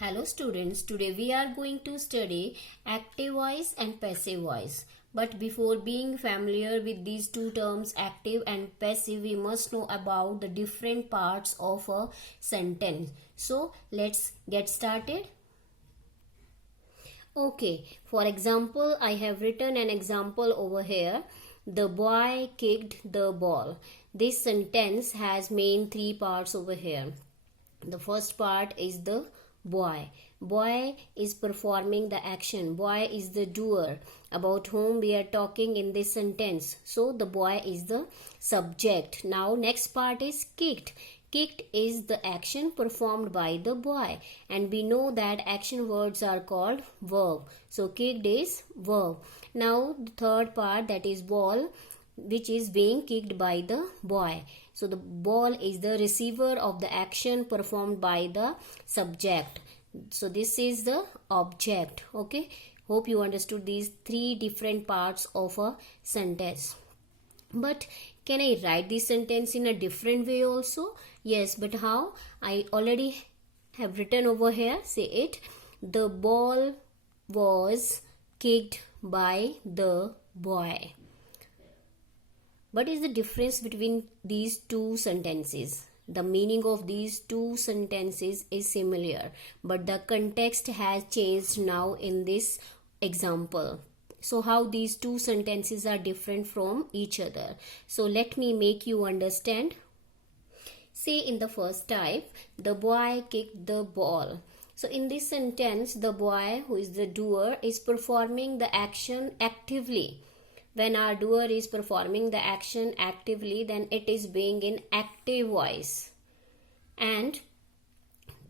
Hello students, today we are going to study active voice and passive voice. But before being familiar with these two terms, active and passive, we must know about the different parts of a sentence. So let's get started. Okay, for example, I have written an example over here. The boy kicked the ball. This sentence has main three parts over here. The first part is the boy. Boy is performing the action. Boy is the doer about whom we are talking in this sentence. So the boy is the subject. Now next part is kicked. Kicked is the action performed by the boy, and we know that action words are called verb. So kicked is verb. Now the third part, that is ball, which is being kicked by the boy. So the ball is the receiver of the action performed by the subject. So this is the object. Okay, hope you understood these three different parts of a sentence. But can I write this sentence in a different way also? Yes, but how? I already have written over here. Say it. The ball was kicked by the boy. What is the difference between these two sentences? The meaning of these two sentences is similar, but the context has changed now in this example. So how these two sentences are different from each other? So let me make you understand. Say in the first type, the boy kicked the ball. So in this sentence, the boy, who is the doer, is performing the action actively. When our doer is performing the action actively, then it is being in active voice. And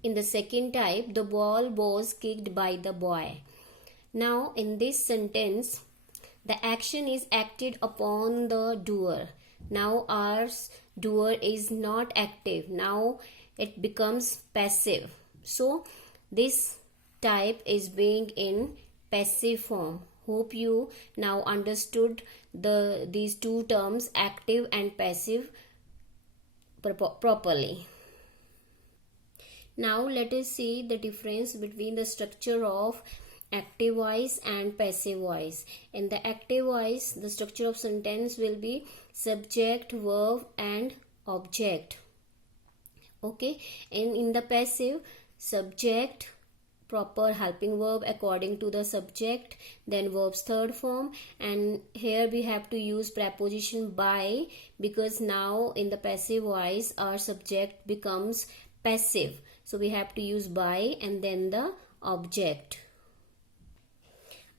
in the second type, the ball was kicked by the boy. Now in this sentence, the action is acted upon the doer. Now our doer is not active. Now it becomes passive. So this type is being in passive form. Hope you now understood these two terms, active and passive, properly. Now let us see the difference between the structure of active voice and passive voice. In the active voice, the structure of sentence will be subject, verb and object. Okay, and in the passive, subject, proper helping verb according to the subject, then verb's third form, and here we have to use preposition by, because now in the passive voice our subject becomes passive, so we have to use by and then the object.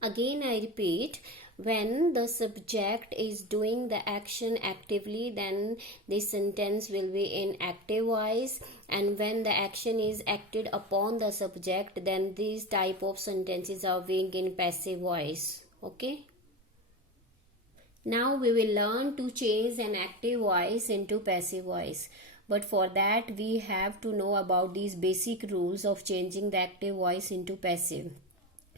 Again I repeat, when the subject is doing the action actively, then this sentence will be in active voice, and when the action is acted upon the subject, then these type of sentences are being in passive voice. Okay, now we will learn to change an active voice into passive voice, but for that we have to know about these basic rules of changing the active voice into passive.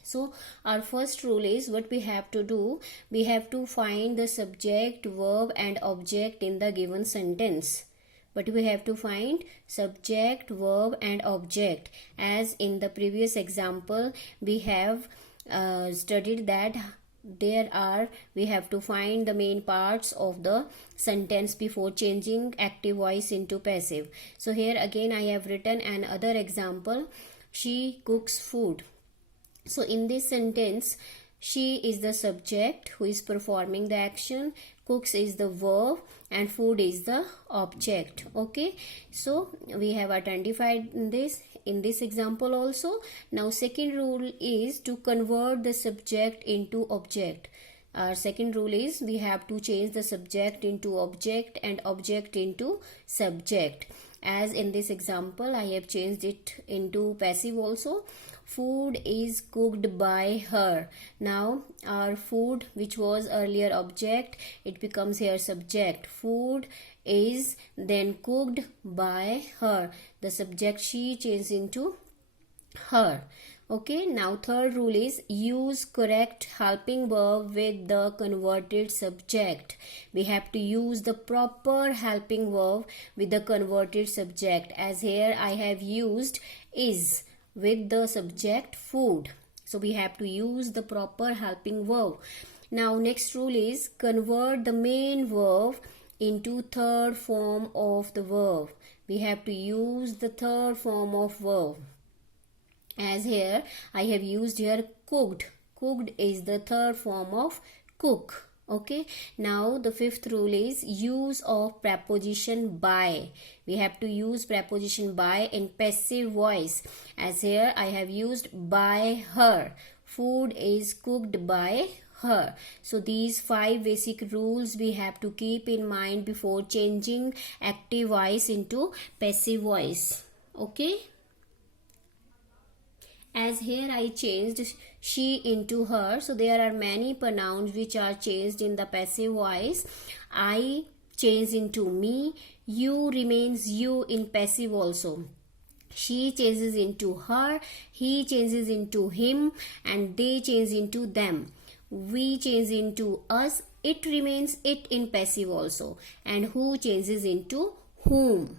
So our first rule is, what we have to do, we have to find the subject, verb and object in the given sentence. But we have to find subject, verb and object. As in the previous example, we have studied that we have to find the main parts of the sentence before changing active voice into passive. So here again I have written another example. She cooks food. So in this sentence, she is the subject who is performing the action, cooks is the verb and food is the object. Okay, so we have identified this in this example also. Now second rule is to convert the subject into object. Our second rule is we have to change the subject into object and object into subject. As in this example, I have changed it into passive also. Food is cooked by her. Now our food, which was earlier object, it becomes here subject. Food is then cooked by her. The subject she changed into her. Okay, now third rule is use correct helping verb with the converted subject. We have to use the proper helping verb with the converted subject. As here I have used is with the subject food. So we have to use the proper helping verb. Now next rule is convert the main verb into third form of the verb. We have to use the third form of verb. As here I have used here cooked. Cooked is the third form of cook. Okay, now the fifth rule is use of preposition by. We have to use preposition by in passive voice. As here I have used by her. Food is cooked by her. So these 5 basic rules we have to keep in mind before changing active voice into passive voice. Okay. As here I changed she into her, so there are many pronouns which are changed in the passive voice. I changed into me, you remains you in passive also. She changes into her, he changes into him, and they change into them. We change into us, it remains it in passive also, and who changes into whom.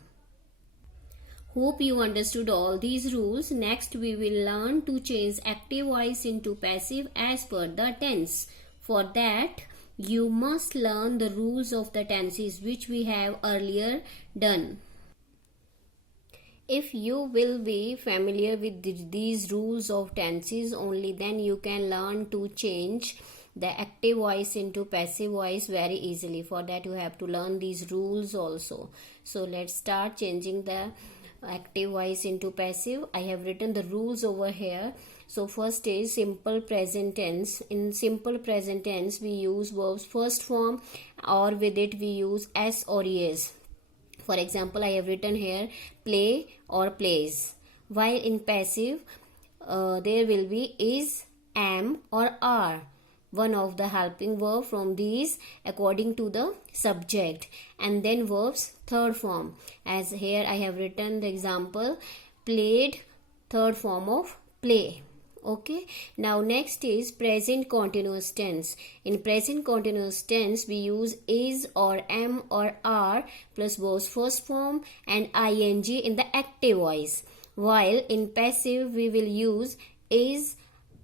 Hope you understood all these rules. Next we will learn to change active voice into passive as per the tense. For that you must learn the rules of the tenses which we have earlier done. If you will be familiar with these rules of tenses, only then you can learn to change the active voice into passive voice very easily. For that you have to learn these rules also. So let's start changing the active voice into passive. I have written the rules over here. So first is simple present tense. In simple present tense we use verbs first form, or with it we use s or es. For example, I have written here play or plays. While in passive there will be is, am or are, one of the helping verb from these according to the subject, and then verbs third form. As here I have written the example played, third form of play. Okay, now next is present continuous tense. In present continuous tense we use is or am or are plus verbs first form and ing in the active voice. While in passive we will use is,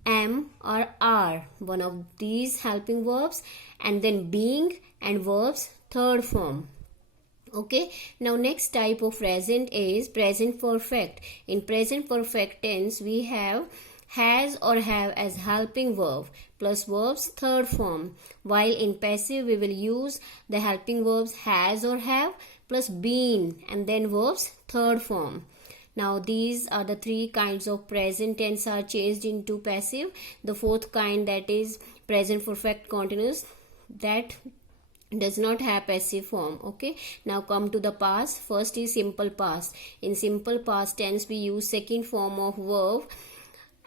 am or are, one of these helping verbs, and then being and verbs third form. Okay, now next type of present is present perfect. In present perfect tense we have has or have as helping verb plus verbs third form, while in passive we will use the helping verbs has or have plus been and then verbs third form. Now these are the 3 kinds of present tense are changed into passive. The fourth kind, that is present perfect continuous, that does not have passive form. Okay, now come to the past. First is simple past. In simple past tense we use second form of verb,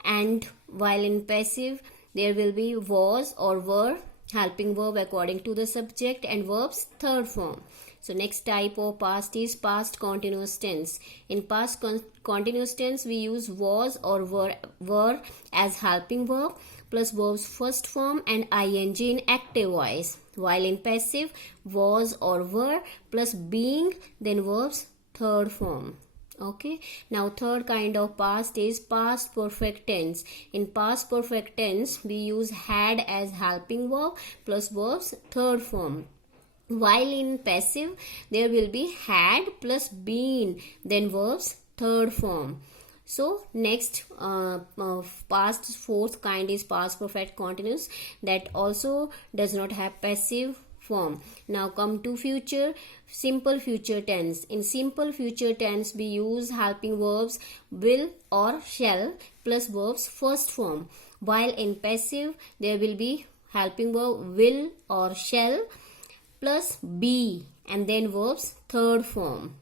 and while in passive there will be was or were helping verb according to the subject and verbs third form. So next type of past is past continuous tense. In past continuous tense we use was or were as helping verb plus verbs first form and ing in active voice, while in passive was or were plus being then verbs third form. Okay, now third kind of past is past perfect tense. In past perfect tense we use had as helping verb plus verbs third form, while in passive there will be had plus been then verbs third form. So next past fourth kind is past perfect continuous, that also does not have passive form. Now come to future, simple future tense. In simple future tense we use helping verbs will or shall plus verbs first form, while in passive there will be helping verb will or shall plus be and then verbs third form.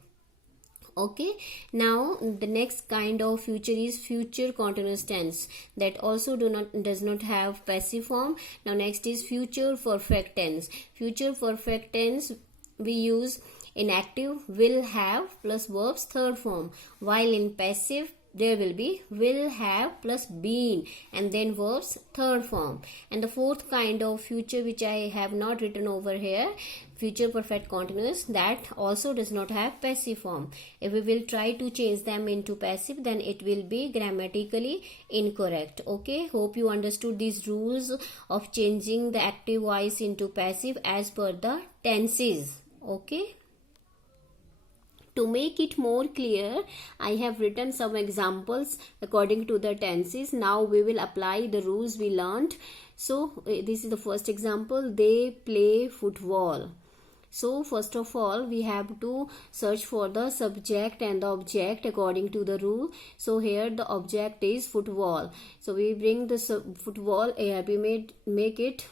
Okay, now the next kind of future is future continuous tense, that also does not have passive form. Now next is future perfect tense. Future perfect tense we use in active will have plus verbs third form, while in passive there will be will have plus been and then verbs third form. And the fourth kind of future, which I have not written over here, future perfect continuous that also does not have passive form. If we will try to change them into passive, then it will be grammatically incorrect. Okay, hope you understood these rules of changing the active voice into passive as per the tenses. Okay, to make it more clear, I have written some examples according to the tenses. Now we will apply the rules we learned. So this is the first example. They play football. So first of all, we have to search for the subject and the object according to the rule. So here the object is football. So we bring the football here. We make it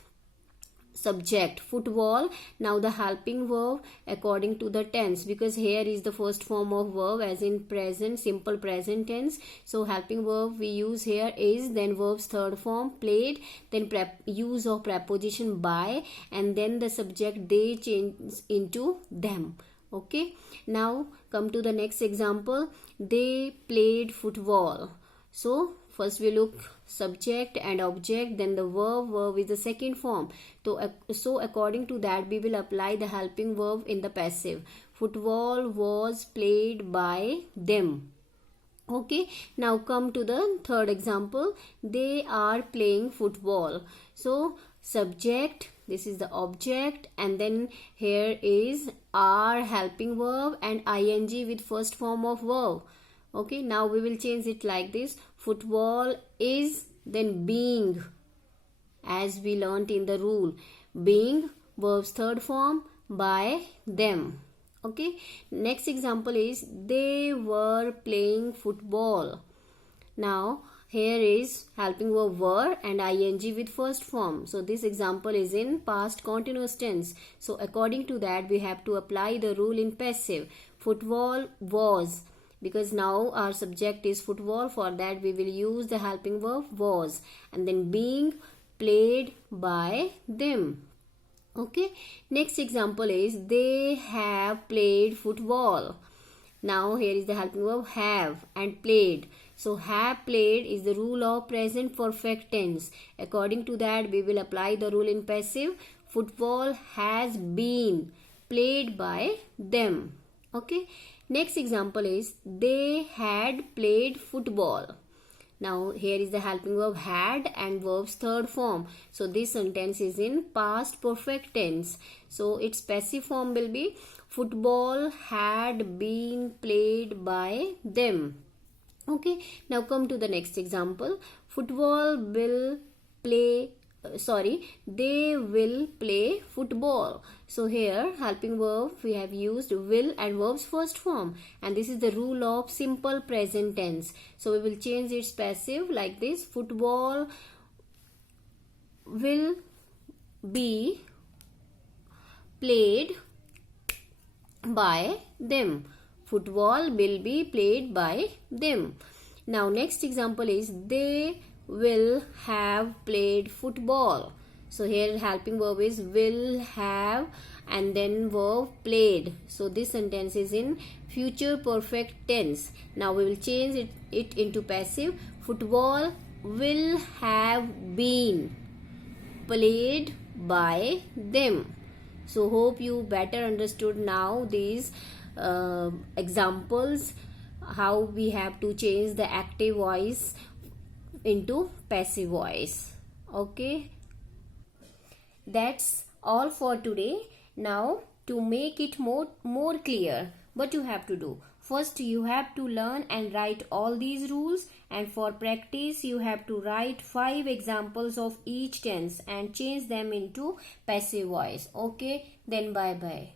subject football. Now the helping verb according to the tense, because here is the first form of verb as in present, simple present tense. So helping verb we use here is, then verb's third form played, then use of preposition by, and then the subject they change into them. Okay, now come to the next example. They played football. So first we look subject and object, then the verb is the second form. So according to that we will apply the helping verb in the passive. Football was played by them. Okay, now come to the third example. They are playing football. So subject, this is the object, and then here is are helping verb and ing with first form of verb. Okay, now we will change it like this. Football is, then being, as we learnt in the rule. Being, verb's third form, by them. Okay, next example is they were playing football. Now here is helping verb were and ing with first form. So this example is in past continuous tense. So according to that we have to apply the rule in passive. Football was, because now our subject is football, for that we will use the helping verb was, and then being played by them. Okay, next example is they have played football. Now here is the helping verb have and played. So have played is the rule of present perfect tense. According to that we will apply the rule in passive. Football has been played by them. Okay, next example is they had played football. Now here is the helping verb had and verb's third form. So this sentence is in past perfect tense. So its passive form will be football had been played by them. Okay, now come to the next example. Football will play they will play football. So here helping verb we have used will and verb's first form, and this is the rule of simple present tense. So we will change its passive like this. Football will be played by them. Football will be played by them. Now next example is they will have played football. So here helping verb is will have and then verb played. So this sentence is in future perfect tense. Now we will change it into passive. Football will have been played by them. So hope you better understood now these examples, how we have to change the active voice into passive voice. Okay, that's all for today. Now to make it more clear, what you have to do, first you have to learn and write all these rules, and for practice you have to write 5 examples of each tense and change them into passive voice. Okay, then bye bye.